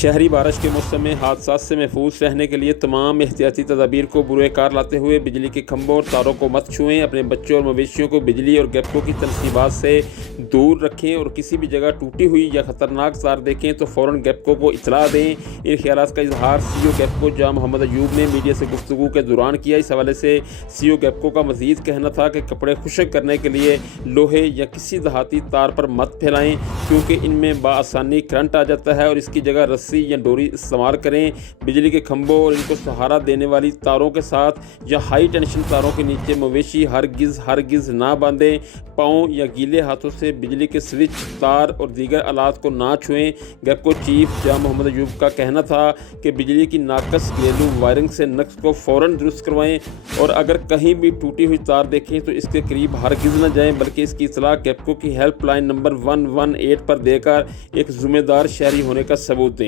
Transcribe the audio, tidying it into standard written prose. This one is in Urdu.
شہری بارش کے موسم میں حادثات سے محفوظ رہنے کے لیے تمام احتیاطی تدابیر کو بروئے کار لاتے ہوئے بجلی کے کھمبوں اور تاروں کو مت چھوئیں، اپنے بچوں اور مویشیوں کو بجلی اور گیپکو کی تنصیبات سے دور رکھیں اور کسی بھی جگہ ٹوٹی ہوئی یا خطرناک تار دیکھیں تو فوراً گیپکو کو اطلاع دیں۔ ان خیالات کا اظہار سی او گیپکو جاں محمد ایوب نے میڈیا سے گفتگو کے دوران کیا۔ اس حوالے سے سی او گیپکو کا مزید کہنا تھا کہ کپڑے خشک کرنے کے لیے لوہے یا کسی دھاتی تار پر مت پھیلائیں کیونکہ ان میں بآسانی کرنٹ آ جاتا ہے، اور اس کی جگہ رسی یا ڈوری استعمال کریں۔ بجلی کے کھمبوں اور ان کو سہارا دینے والی تاروں کے ساتھ یا ہائی ٹینشن تاروں کے نیچے مویشی ہرگز نہ باندھیں۔ پاؤں یا گیلے ہاتھوں سے بجلی کے سوئچ، تار اور دیگر آلات کو نہ چھوئیں۔ گیپکو چیف جاں محمد ایوب کا کہنا تھا کہ بجلی کی ناقص گھریلو وائرنگ سے نقص کو فوراً درست کروائیں، اور اگر کہیں بھی ٹوٹی ہوئی تار دیکھیں تو اس کے قریب ہرگز نہ جائیں بلکہ اس کی اطلاع گیپکو کی ہیلپ لائن نمبر 118 پر دے کر ایک ذمہ دار شہری ہونے کا ثبوت دیں۔